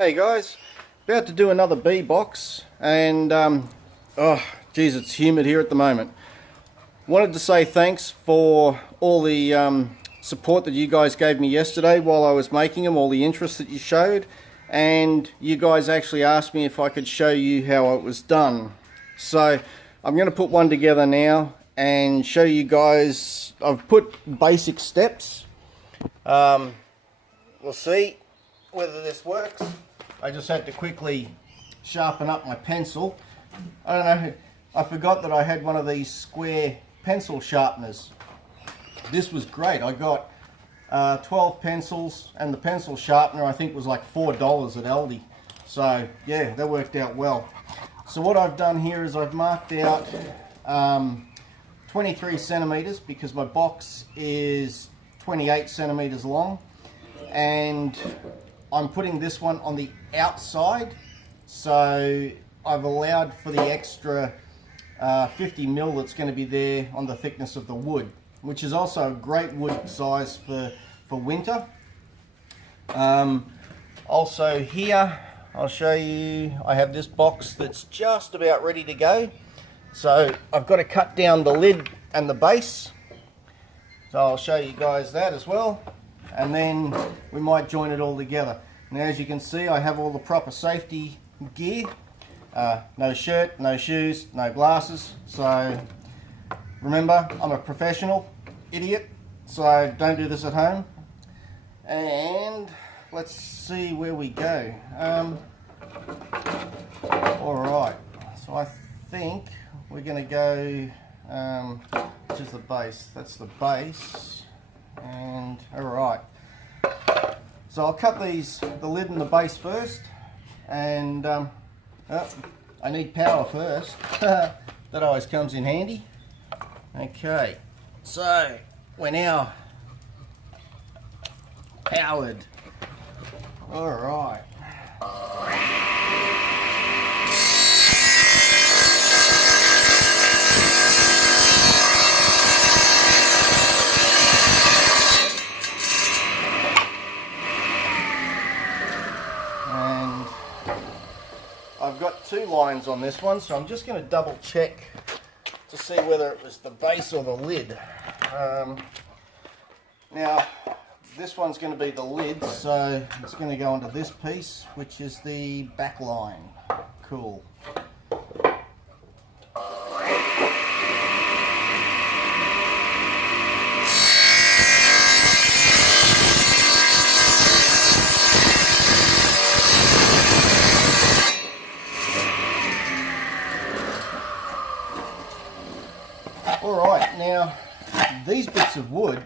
Hey guys, about to do another bee box, and oh geez, it's humid here at the moment. Wanted to say thanks for all the support that you guys gave me yesterday while I was making them, all the interest that you showed, and you guys actually asked me if I could show you how it was done. So I'm going to put one together now and show you guys. I've put basic steps. We'll see whether this works. I just had to quickly sharpen up my pencil. I don't know, I forgot that I had one of these square pencil sharpeners. This was great. I got 12 pencils, and the pencil sharpener I think was like $4 at Aldi. So yeah, that worked out well. So what I've done here is I've marked out 23 centimeters because my box is 28 centimeters long, and I'm putting this one on the outside, so I've allowed for the extra 50 mil that's going to be there on the thickness of the wood, which is also a great wood size for winter. Also here, I'll show you, I have this box that's just about ready to go. So I've got to cut down the lid and the base, so I'll show you guys that as well, and then we might join it all together. Now, as you can see, I have all the proper safety gear. No shirt, no shoes, no glasses. So remember, I'm a professional idiot, so don't do this at home. And let's see where we go. Alright, so I think we're going to go, which is the base? That's the base. And alright. So I'll cut the lid and the base first, and oh, I need power first. That always comes in handy. Okay, so we're now powered. All right. I've got two lines on this one, so I'm just going to double check to see whether it was the base or the lid. Now this one's going to be the lid, so it's going to go onto this piece, which is the back line. Cool. Alright, now these bits of wood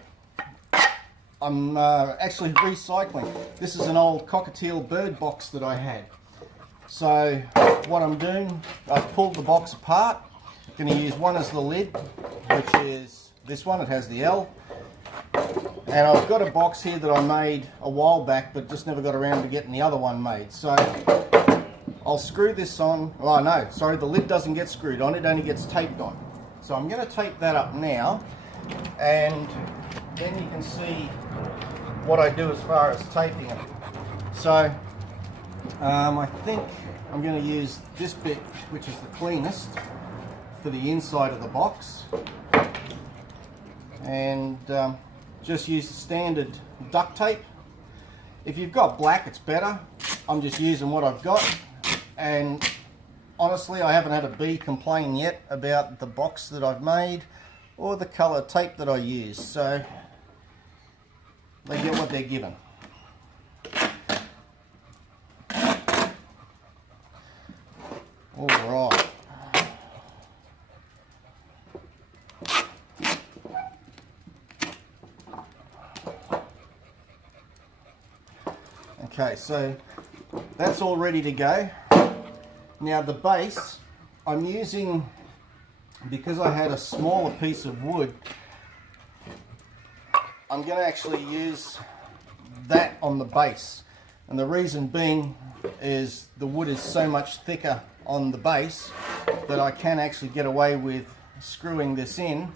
I'm actually recycling. This is an old cockatiel bird box that I had. So what I'm doing, I've pulled the box apart. I'm going to use one as the lid, which is this one. It has the L. And I've got a box here that I made a while back, but just never got around to getting the other one made. So I'll screw this on. Oh no, sorry, the lid doesn't get screwed on, it only gets taped on. So I'm going to tape that up now, and then you can see what I do as far as taping it. So I think I'm going to use this bit, which is the cleanest, for the inside of the box, and just use the standard duct tape. If you've got black, it's better. I'm just using what I've got, and honestly, I haven't had a bee complain yet about the box that I've made or the colour tape that I use, so they get what they're given. Alright. Okay, so that's all ready to go. Now the base, I'm using, because I had a smaller piece of wood, I'm going to actually use that on the base. And the reason being is the wood is so much thicker on the base that I can actually get away with screwing this in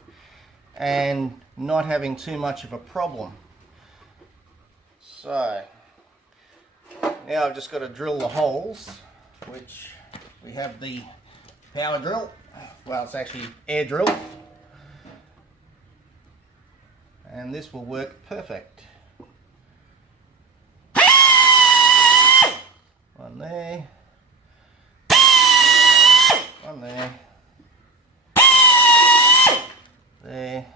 and not having too much of a problem. So Now I've just got to drill the holes, which we have the power drill. Well, it's actually air drill. And this will work perfect. One there. One there. There.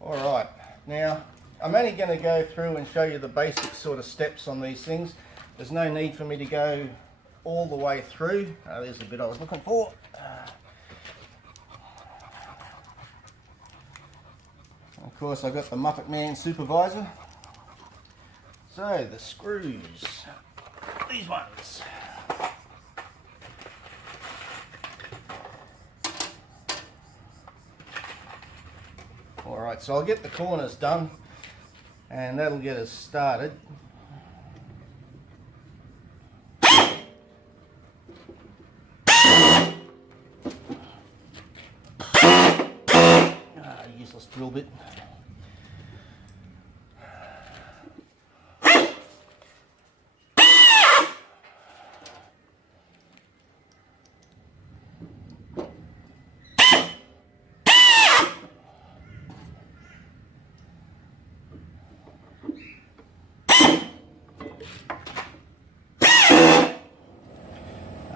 Alright, now I'm only going to go through and show you the basic sort of steps on these things. There's no need for me to go all the way through. There's the bit I was looking for. Of course, I've got the Muppet Man supervisor. So the screws, these ones. Alright, so I'll get the corners done and that'll get us started. Useless drill bit.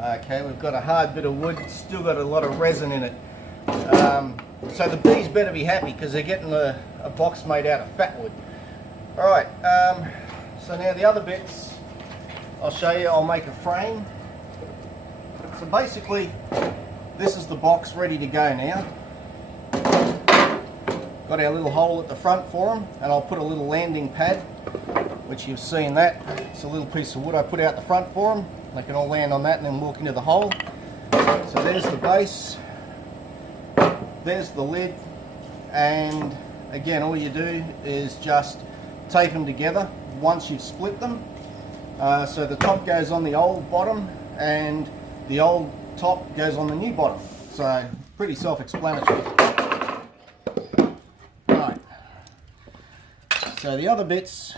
Okay, we've got a hard bit of wood, still got a lot of resin in it. So the bees better be happy because they're getting a box made out of fat wood. Alright, so now the other bits, I'll show you. I'll make a frame. So basically, this is the box ready to go now. Got our little hole at the front for them, and I'll put a little landing pad, which you've seen that. It's a little piece of wood I put out the front for them. They can all land on that and then walk into the hole. So there's the base, there's the lid, and again all you do is just tape them together once you've split them. So the top goes on the old bottom and the old top goes on the new bottom. So pretty self-explanatory. Right. So the other bits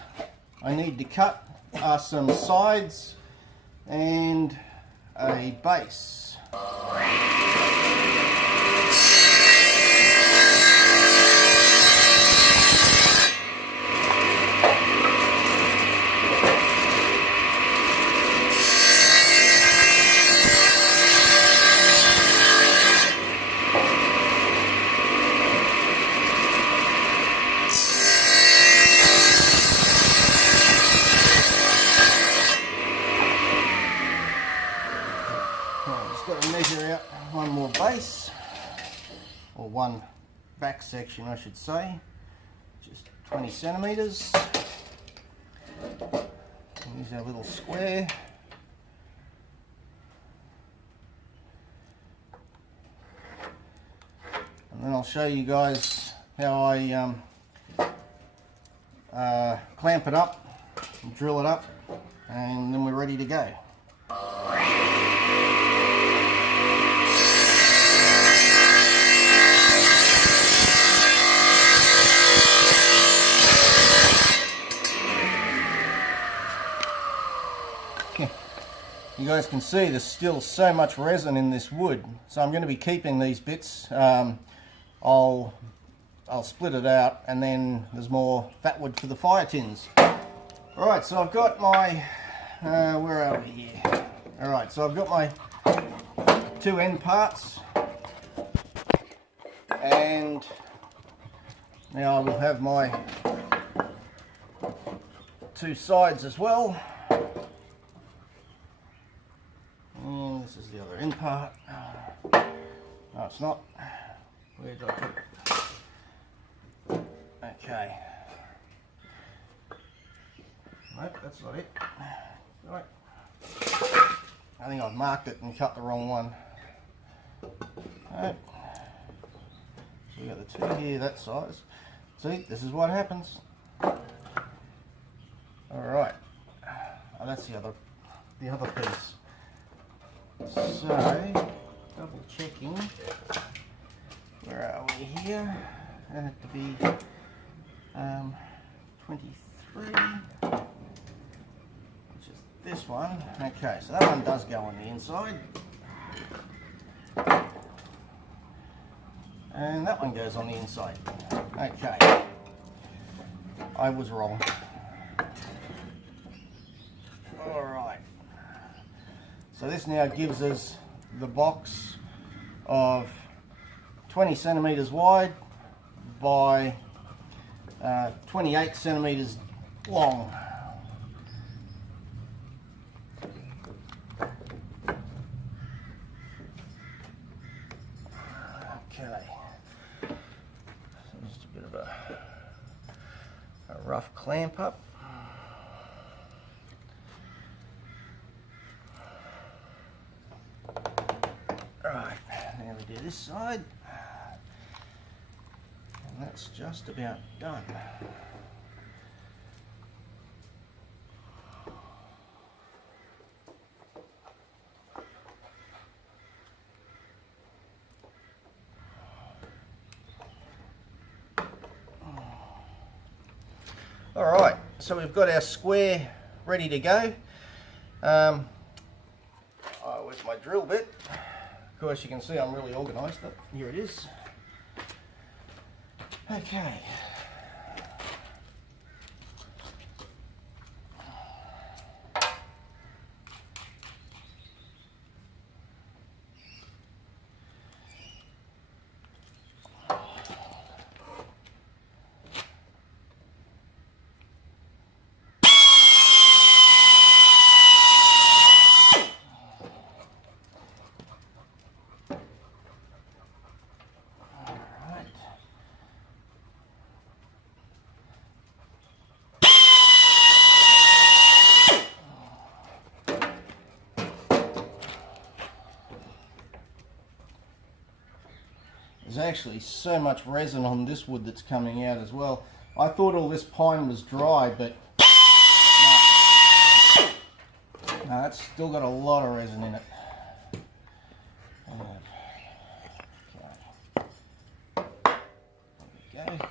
I need to cut are some sides and a base. Got to measure out one more base, or one back section I should say, just 20 centimetres. Use our little square. And then I'll show you guys how I clamp it up, and drill it up, and then we're ready to go. You guys can see there's still so much resin in this wood, so I'm going to be keeping these bits. I'll split it out, and then there's more fat wood for the fire tins. Alright, so I've got my, where are we here? Alright, so I've got my two end parts, and now I will have my two sides as well. And this is the other end part. No, it's not. Where did I put it? Okay. Nope, that's not it. Right. I think I've marked it and cut the wrong one. Nope. So we got the two here, that size. See, this is what happens. Alright. Oh, that's the other piece. So, double checking, where are we here? That had to be 23 3, which is this one. Okay, so that one does go on the inside. And that one goes on the inside. Okay, I was wrong. Alright, so this now gives us the box of 20 centimeters wide by 28 centimeters long. Okay, so just a bit of a rough clamp up. Right, now we do this side, and that's just about done. Alright, so we've got our square ready to go. Oh, where's my drill bit? Of course, you can see I'm really organised. Here it is. Okay. There's actually so much resin on this wood that's coming out as well. I thought all this pine was dry, but no, it's still got a lot of resin in it. Okay. There we go.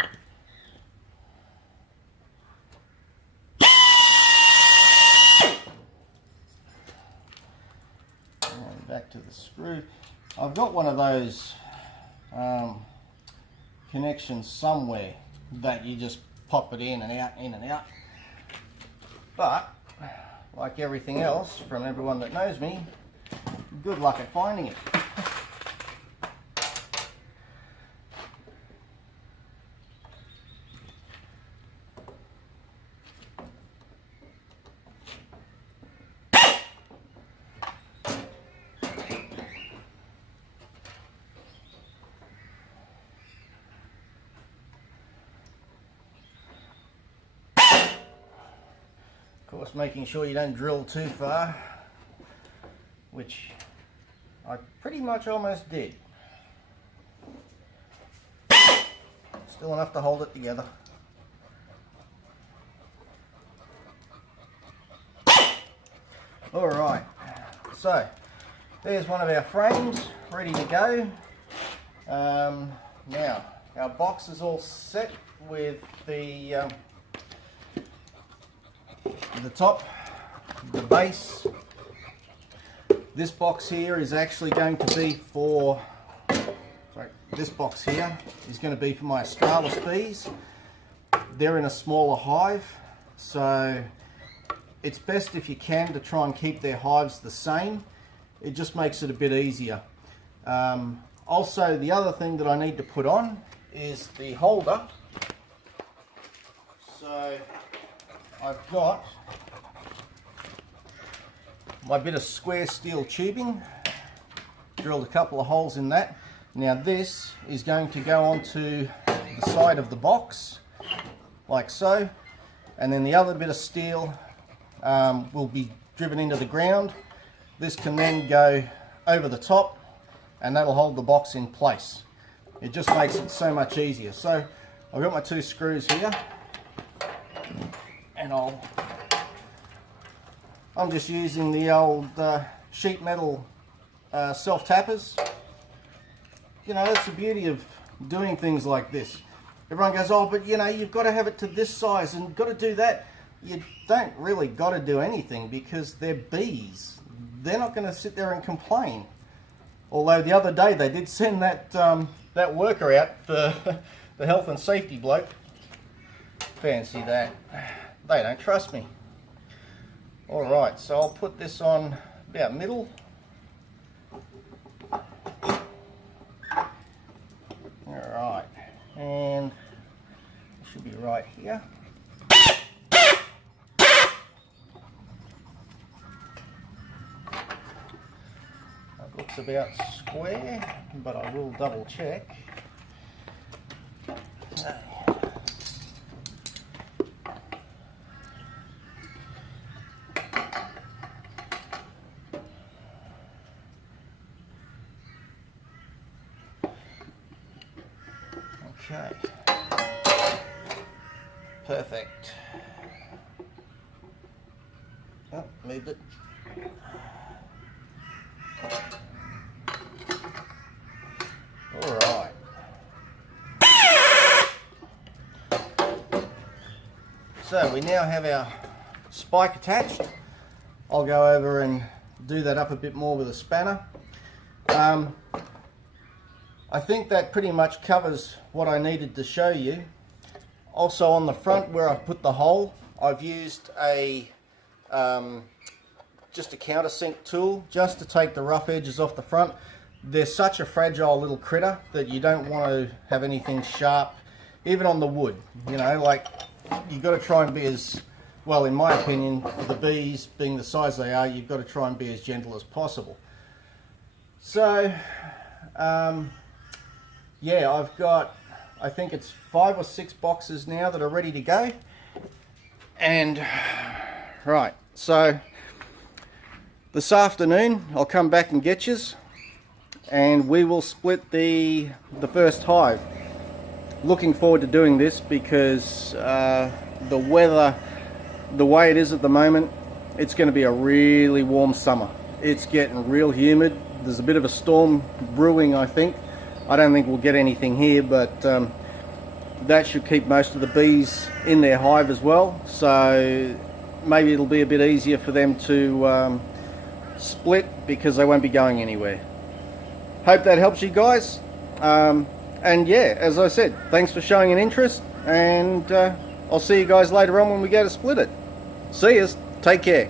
And back to the screw. I've got one of those connections somewhere that you just pop it in and out, but like everything else from everyone that knows me, good luck at finding it. Of course, making sure you don't drill too far, which I pretty much almost did. Still enough to hold it together. Alright, so there's one of our frames ready to go. Now, our box is all set with the top, the base. This box here is actually going to be for, this box here is going to be for my Australis bees. They're in a smaller hive, so it's best if you can to try and keep their hives the same. It just makes it a bit easier. Also, the other thing that I need to put on is the holder. So I've got my bit of square steel tubing, drilled a couple of holes in that. Now this is going to go onto the side of the box, like so, and then the other bit of steel will be driven into the ground. This can then go over the top, and that'll hold the box in place. It just makes it so much easier. So I've got my 2 screws here, and I'm just using the old sheet metal self-tappers. You know, that's the beauty of doing things like this. Everyone goes, oh, but you know, you've got to have it to this size and you've got to do that. you don't really got to do anything because they're bees. They're not going to sit there and complain. Although the other day they did send that that worker out, the health and safety bloke. Fancy that. They don't trust me. Alright, so I'll put this on about middle. Alright, and it should be right here. It looks about square, but I will double check. Okay, perfect. Oh, moved it. All right. So we now have our spike attached. I'll go over and do that up a bit more with a spanner. I think that pretty much covers what I needed to show you. Also on the front where I've put the hole, I've used a just a countersink tool just to take the rough edges off the front. They're such a fragile little critter that you don't want to have anything sharp, even on the wood. You know, like, you've got to try and be as, well, in my opinion, for the bees being the size they are, you've got to try and be as gentle as possible. So, yeah, I've got, I think it's 5 or 6 boxes now that are ready to go. And, right, so this afternoon I'll come back and get yous, and we will split the first hive. Looking forward to doing this because the weather, the way it is at the moment, it's going to be a really warm summer. It's getting real humid. There's a bit of a storm brewing, I think. I don't think we'll get anything here, but that should keep most of the bees in their hive as well. So maybe it'll be a bit easier for them to split because they won't be going anywhere. Hope that helps you guys. And yeah, as I said, thanks for showing an interest, and I'll see you guys later on when we go to split it. See yous. Take care.